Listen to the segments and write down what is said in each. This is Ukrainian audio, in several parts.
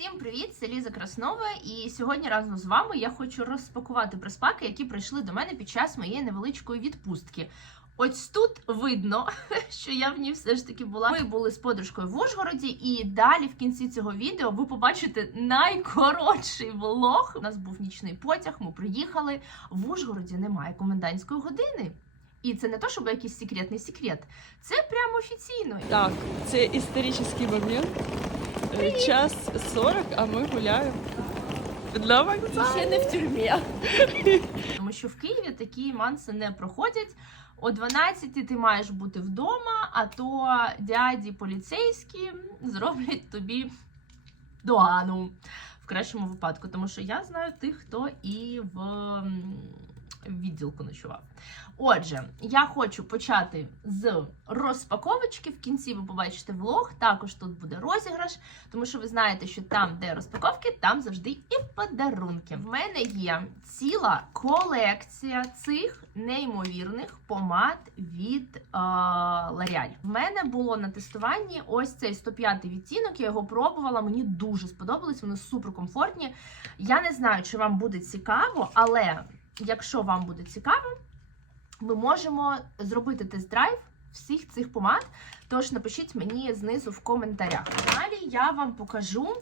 Всім привіт! Це Ліза Краснова, і сьогодні разом з вами я хочу розпакувати приспаки, які прийшли до мене під час моєї невеличкої відпустки. Ось тут видно, що я в ній все ж таки була. Ми були з подружкою в Ужгороді, і далі в кінці цього відео ви побачите найкоротший влог. У нас був нічний потяг. Ми приїхали. В Ужгороді немає комендантської години. І це не то, щоб якийсь секретний секрет. Це прямо офіційно. Так, це історичний момент. Е, Час 40, а ми гуляємо. На вокзалі. Ще не в тюрмі. Тому що в Києві такі манси не проходять. О 12 ти маєш бути вдома, а то дяді поліцейські зроблять тобі догану в кращому випадку. Тому що я знаю тих, хто і в відділку ночував. Отже, я хочу почати з розпаковочки. В кінці ви побачите влог. Також тут буде розіграш, тому що ви знаєте, що там, де розпаковки, там завжди і подарунки. В мене є ціла колекція цих неймовірних помад від е, L'Oreal. В мене було на тестуванні ось цей 105 відтінок. Я його пробувала. Мені дуже сподобалось. Вони суперкомфортні. Я не знаю, чи вам буде цікаво, але якщо вам буде цікаво, ми можемо зробити тест-драйв всіх цих помад. Тож напишіть мені знизу в коментарях. Далі я вам покажу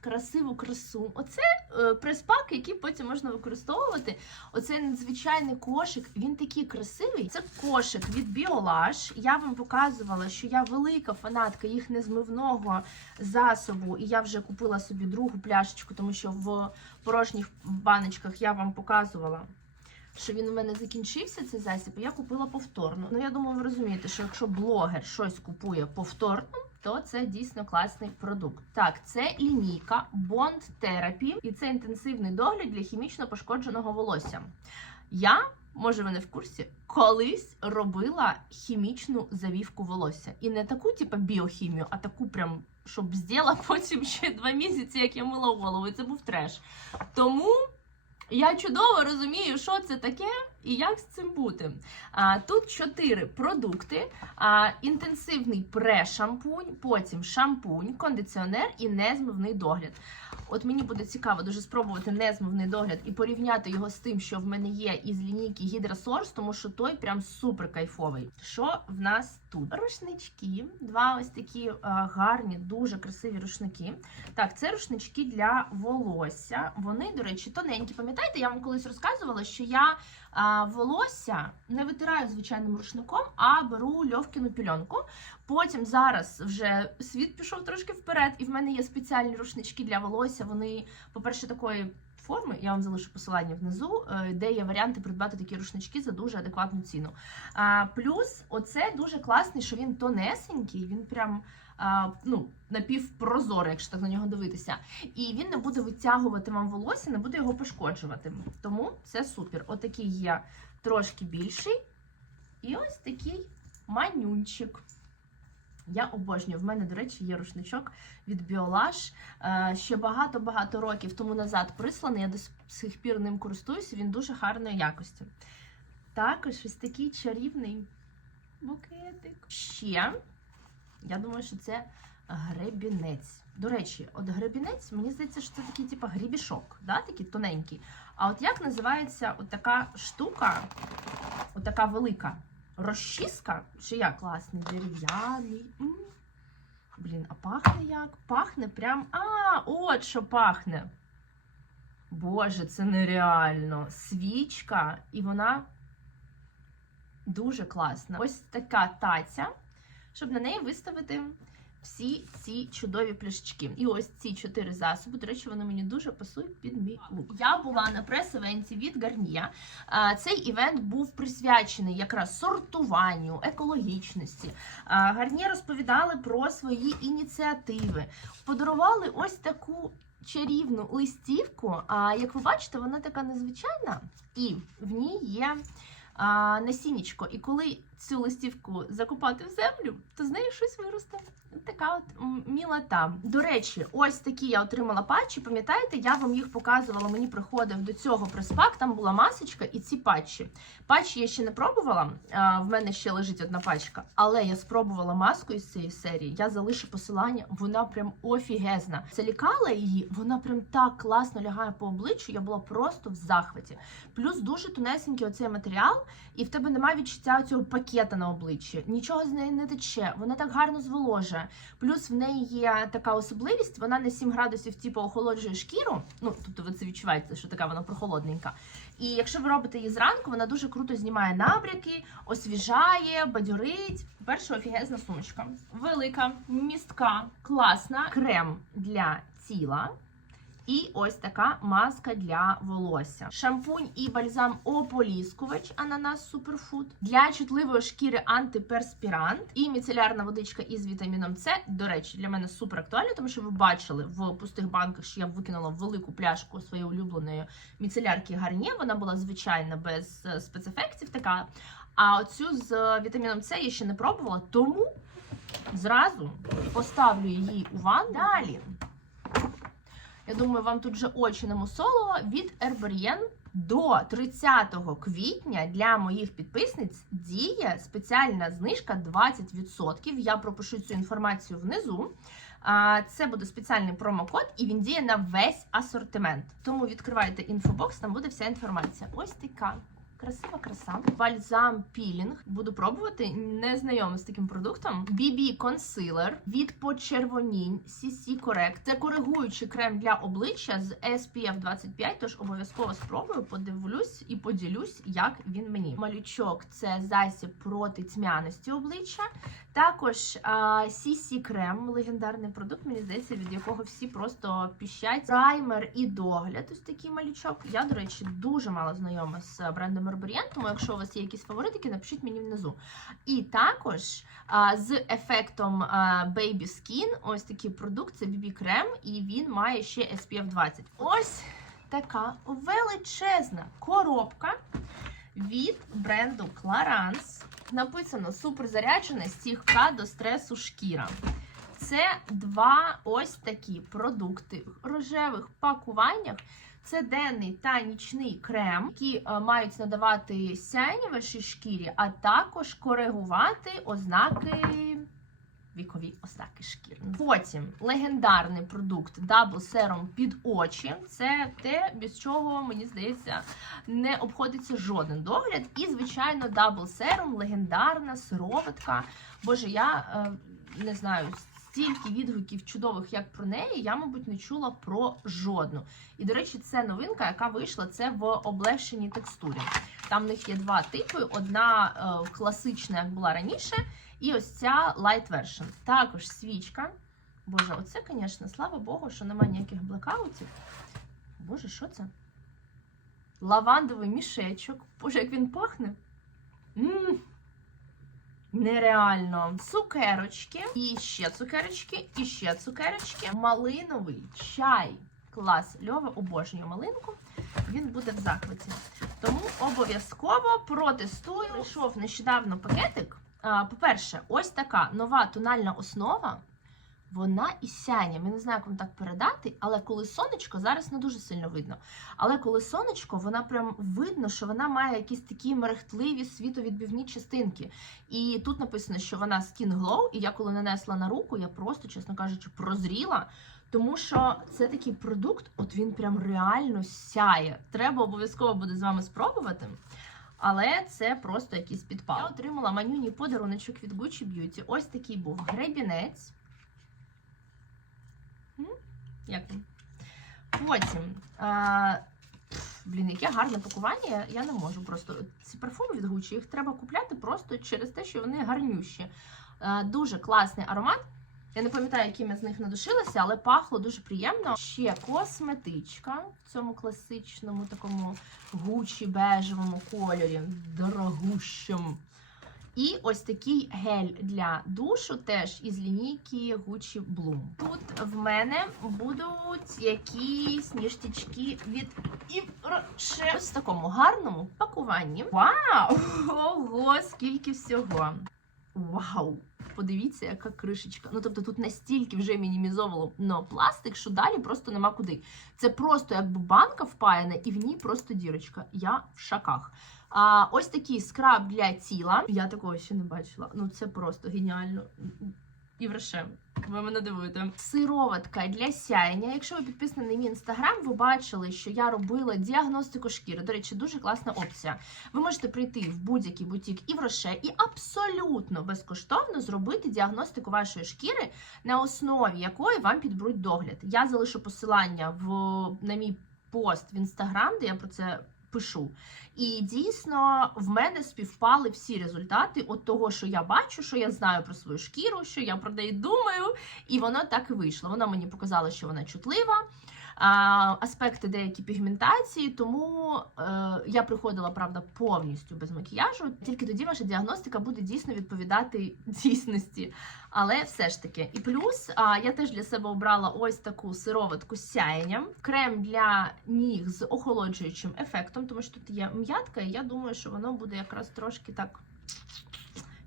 красиву красу. Оце е, прес-пак, який потім можна використовувати. Оцей надзвичайний кошик. Він такий красивий. Це кошик від Біолаж. Я вам показувала, що я велика фанатка їх незмивного засобу, і я вже купила собі другу пляшечку, тому що в порожніх баночках я вам показувала що він у мене закінчився цей засіб, і я купила повторно. Ну я думаю, ви розумієте, що якщо блогер щось купує повторно, то це дійсно класний продукт. Так, це лінійка Bond Therapy, і це інтенсивний догляд для хімічно пошкодженого волосся. Я, може, ви не в курсі, колись робила хімічну завівку волосся. І не таку, типу, біохімію, а таку прям. Щоб зділа потім ще два місяці, як я мила голову, це був треш. Тому я чудово розумію, що це таке і як з цим бути. А, тут чотири продукти: а, інтенсивний пре-шампунь, потім шампунь, кондиціонер і незмивний догляд. От мені буде цікаво дуже спробувати незмивний догляд і порівняти його з тим, що в мене є із лінійки Hydra тому що той прям супер кайфовий. Що в нас тут? Рушнички, два ось такі а, гарні, дуже красиві рушники. Так, це рушнички для волосся. Вони, до речі, тоненькі. Пам'ятаєте, я вам колись розказувала, що я а, волосся не витираю звичайним рушником, а беру льовкіну пільонку. Потім зараз вже світ пішов трошки вперед, і в мене є спеціальні рушнички для волосся. Вони, по-перше, такої. Форми, я вам залишу посилання внизу, е, де є варіанти придбати такі рушнички за дуже адекватну ціну. Плюс, оце дуже класний, що він тонесенький, він прям ну, напівпрозорий, якщо так на нього дивитися. І він не буде витягувати вам волосся, не буде його пошкоджувати. Тому це супер. Отакий є трошки більший. І ось такий манюнчик. Я обожнюю. В мене, до речі, є рушничок від Біолаж. Е, Ще багато-багато років тому назад присланий. Я до сих пір ним користуюся. Він дуже гарної якості. Також ось такий чарівний букетик. Ще, я думаю, що це гребінець. До речі, от гребінець, мені здається, що це такий, типу, грібішок, да? такий тоненький. А от як називається от така штука, от така велика? Розчіска, чи як класний, дерев'яний. Блін, а пахне як? Пахне прям. А, от що пахне. Боже, це нереально. Свічка, і вона дуже класна. Ось така таця, щоб на неї виставити всі ці чудові пляшечки. І ось ці чотири засоби. До речі, вони мені дуже пасують під мій лук. Я була на прес-івенті від Гарнія. Цей івент був присвячений якраз сортуванню, екологічності. А, розповідали про свої ініціативи. Подарували ось таку чарівну листівку. А як ви бачите, вона така незвичайна, і в ній є а, насіннячко. І коли цю листівку закопати в землю, то з неї щось виросте. Така от мілота. До речі, ось такі я отримала патчі. Пам'ятаєте, я вам їх показувала. Мені приходив до цього приспак. Там була масочка і ці патчі. Патчі я ще не пробувала. В мене ще лежить одна пачка, але я спробувала маску із цієї серії. Я залишу посилання. Вона прям офігезна. Це лікала її. Вона прям так класно лягає по обличчю. Я була просто в захваті. Плюс дуже тонесенький оцей матеріал, і в тебе немає відчуття цього пакета на обличчі. Нічого з неї не тече. Вона так гарно зволожує. Плюс в неї є така особливість, вона на 7 градусів типу охолоджує шкіру. Ну, тобто ви це відчуваєте, що така вона прохолодненька. І якщо ви робите її зранку, вона дуже круто знімає набряки, освіжає, бадьорить. Перша офігезна сумочка. Велика, містка, класна, крем для тіла. І ось така маска для волосся. Шампунь і бальзам ополіскувач ананас суперфуд для чутливої шкіри антиперспірант і міцелярна водичка із вітаміном С. До речі, для мене супер актуально, тому що ви бачили в пустих банках, що я викинула велику пляшку своєї улюбленої міцелярки Гарні. Вона була звичайна без е, спецефектів. Така. А оцю з вітаміном С я ще не пробувала, тому зразу поставлю її у ванну. Далі. Я думаю, вам тут вже очі не мусолило. Від Ербрієн до 30 квітня для моїх підписниць діє спеціальна знижка 20%. Я пропишу цю інформацію внизу. Це буде спеціальний промокод, і він діє на весь асортимент. Тому відкривайте інфобокс, там буде вся інформація. Ось така. Красива краса. Бальзам пілінг. Буду пробувати. Не знайома з таким продуктом. BB консилер від почервонінь CC Correct. Це коригуючий крем для обличчя з SPF 25, тож обов'язково спробую, подивлюсь і поділюсь, як він мені. Малючок це засіб проти тьмяності обличчя. Також а, CC крем, легендарний продукт, мені здається, від якого всі просто піщать. Праймер і догляд. Ось такий малючок. Я, до речі, дуже мало знайома з Herberien, тому якщо у вас є якісь фаворитики, напишіть мені внизу. І також а, з ефектом а, Baby Skin, ось такий продукт, це BB крем, і він має ще SPF 20. Ось така величезна коробка від бренду Clarins. Написано суперзаряджена, стійка до стресу шкіра. Це два ось такі продукти в рожевих пакуваннях. Це денний та нічний крем, які е, мають надавати сяйні вашій шкірі, а також коригувати ознаки. Вікові ознаки шкіри. Потім легендарний продукт Double Serum під очі. Це те, без чого, мені здається, не обходиться жоден догляд. І, звичайно, Double Serum, легендарна сироватка. Боже, я е, не знаю, стільки відгуків чудових, як про неї, я, мабуть, не чула про жодну. І, до речі, це новинка, яка вийшла це в облегшеній текстурі. Там в них є два типи: одна е, класична, як була раніше, і ось ця light version. Також свічка. Боже, оце, звісно, слава Богу, що немає ніяких блекаутів. Боже, що це? Лавандовий мішечок. Боже, як він пахне. М, Нереально. Цукерочки. І ще цукерочки, і ще цукерочки. Малиновий чай. Клас. Льова обожнює малинку. Він буде в захваті. Тому обов'язково протестую. Прийшов нещодавно пакетик. По-перше, ось така нова тональна основа. Вона і сяє. Я не знаю, як вам так передати, але коли сонечко, зараз не дуже сильно видно. Але коли сонечко, вона прям видно, що вона має якісь такі мерехтливі світовідбивні частинки. І тут написано, що вона Skin Glow, і я коли нанесла на руку, я просто, чесно кажучи, прозріла. Тому що це такий продукт, от він прям реально сяє. Треба обов'язково буде з вами спробувати. Але це просто якийсь підпал. Я отримала манюній подаруночок від Gucci Beauty. Ось такий був гребінець. Як він? Потім. А, блін, яке гарне пакування, я, не можу просто. Ці парфуми від Gucci, їх треба купляти просто через те, що вони гарнющі. А, дуже класний аромат. Я не пам'ятаю, яким я з них надушилася, але пахло дуже приємно. Ще косметичка в цьому класичному такому гучі бежевому кольорі, дорогущому. І ось такий гель для душу, теж із лінійки Gucci Bloom. Тут в мене будуть якісь ніштячки від Івроше. В такому гарному пакуванні. Вау! Ого, скільки всього! Вау! Подивіться, яка кришечка. Ну тобто тут настільки вже мінімізовано но пластик, що далі просто нема куди. Це просто якби банка впаяна, і в ній просто дірочка. Я в шаках. А, ось такий скраб для тіла. Я такого ще не бачила. Ну це просто геніально. І вреше. Ви мене дивуєте. Сироватка для сяєння. Якщо ви підписані на мій інстаграм, ви бачили, що я робила діагностику шкіри. До речі, дуже класна опція. Ви можете прийти в будь-який бутік і в Роше і абсолютно безкоштовно зробити діагностику вашої шкіри, на основі якої вам підберуть догляд. Я залишу посилання в на мій пост в інстаграм, де я про це пишу. І дійсно в мене співпали всі результати от того, що я бачу, що я знаю про свою шкіру, що я про неї думаю, і воно так і вийшло. Вона мені показала, що вона чутлива. Аспекти деякі пігментації, тому е, я приходила, правда, повністю без макіяжу. Тільки тоді ваша діагностика буде дійсно відповідати дійсності. Але все ж таки, і плюс я теж для себе обрала ось таку сироватку з сяєнням, крем для ніг з охолоджуючим ефектом, тому що тут є м'ятка, і я думаю, що воно буде якраз трошки так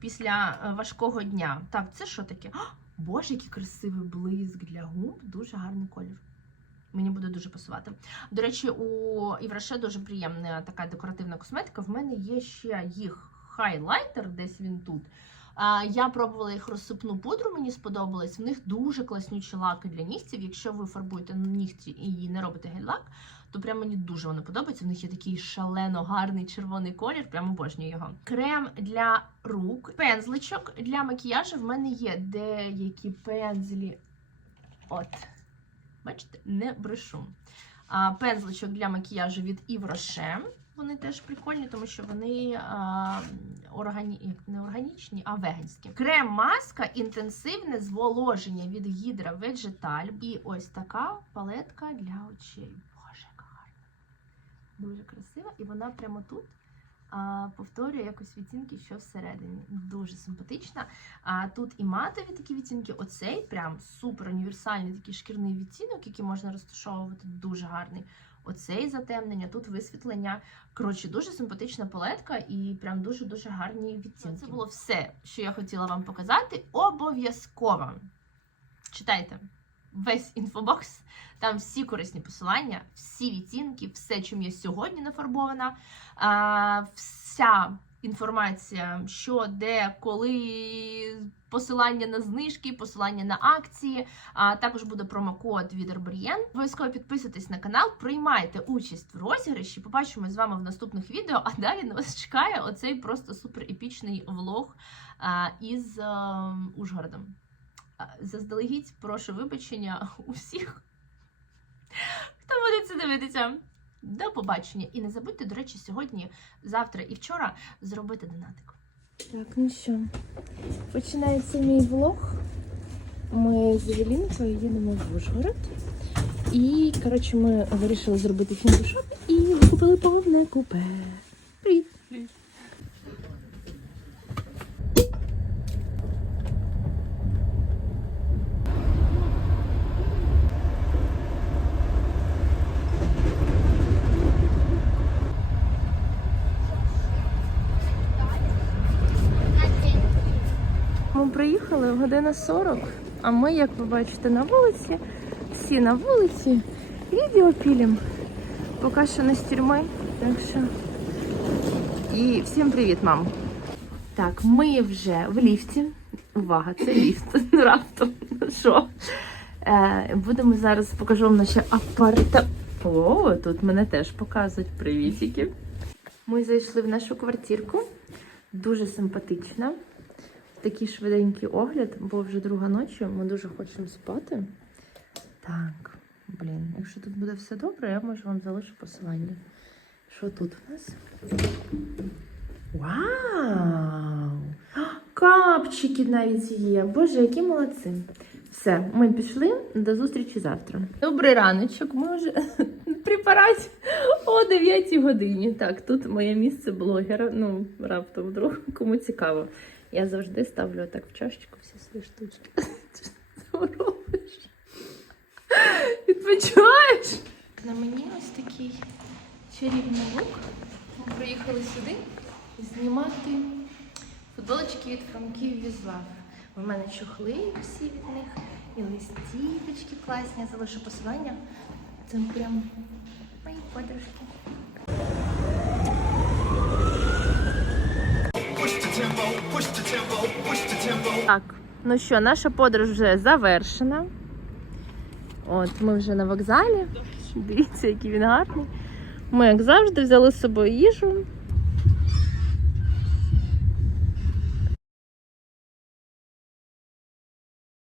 після е, важкого дня. Так, це що таке? А, Боже, який красивий блиск для губ, дуже гарний колір. Мені буде дуже пасувати. До речі, у Євроше дуже приємна така декоративна косметика. В мене є ще їх хайлайтер, десь він тут. Я пробувала їх розсипну пудру, мені сподобалось. В них дуже класнючі лаки для нігтів. Якщо ви фарбуєте нігті і не робите гель-лак, то прямо мені дуже воно подобається. В них є такий шалено гарний червоний колір, прямо обожнюю його. Крем для рук, пензличок для макіяжу. В мене є деякі пензлі. От. Бачите, не брешу. А, пензличок для макіяжу від Rocher. Вони теж прикольні, тому що вони а, органі... не органічні, а веганські. Крем-маска інтенсивне зволоження від Hydra Vegetal. І ось така палетка для очей. Боже, яка гарна. Дуже красива. І вона прямо тут а, повторює якось відтінки, що всередині. Дуже симпатична. А тут і матові такі відтінки. Оцей прям супер універсальний такий шкірний відтінок, який можна розташовувати. Дуже гарний. Оцей затемнення, тут висвітлення. Коротше, дуже симпатична палетка і прям дуже-дуже гарні відтінки. Це було все, що я хотіла вам показати. Обов'язково читайте весь інфобокс. Там всі корисні посилання, всі відтінки, все, чим я сьогодні нафарбована. Вся інформація, що, де, коли, посилання на знижки, посилання на акції. Також буде промокод від Арбарієн. Обов'язково підписуйтесь на канал, приймайте участь в розіграші. Побачимо з вами в наступних відео. А далі на вас чекає оцей просто супер епічний влог із а, Ужгородом. Заздалегідь прошу вибачення усіх, хто буде це дивитися. До побачення. І не забудьте, до речі, сьогодні, завтра і вчора зробити донатик. Так, ну що, починається мій влог. Ми з Евелінкою їдемо в Ужгород. І, коротше, ми вирішили зробити фіндушоп і купили повне купе. Привіт! Ми година 40, а ми, як ви бачите, на вулиці. Всі на вулиці. Відео пілім. Поки що не з тюрми. Так що. І всім привіт, мам. Так, ми вже в ліфті. Увага, це ліфт. Ну, раптом. Що? Е, будемо зараз покажу вам наші апарта. О, тут мене теж показують привітики. Ми зайшли в нашу квартирку. Дуже симпатична такий швиденький огляд, бо вже друга ночі, ми дуже хочемо спати. Так, блін, якщо тут буде все добре, я може вам залишу посилання. Що тут у нас? Вау! Капчики навіть є. Боже, які молодці. Все, ми пішли до зустрічі завтра. Добрий раночок. Ми вже препараті о 9 годині. Так, тут моє місце блогера. Ну, раптом вдруг кому цікаво. Я завжди ставлю так в чашечку всі свої штучки. Ти робиш? Відпочиваєш? На мені ось такий чарівний лук. Ми приїхали сюди знімати футболочки від Фрамків Візлав. У мене чохли всі від них, і листівочки класні. Я залишу посилання. Це прям мої подружки. Так, ну що, наша подорож вже завершена. От ми вже на вокзалі. Дивіться, який він гарний. Ми, як завжди, взяли з собою їжу,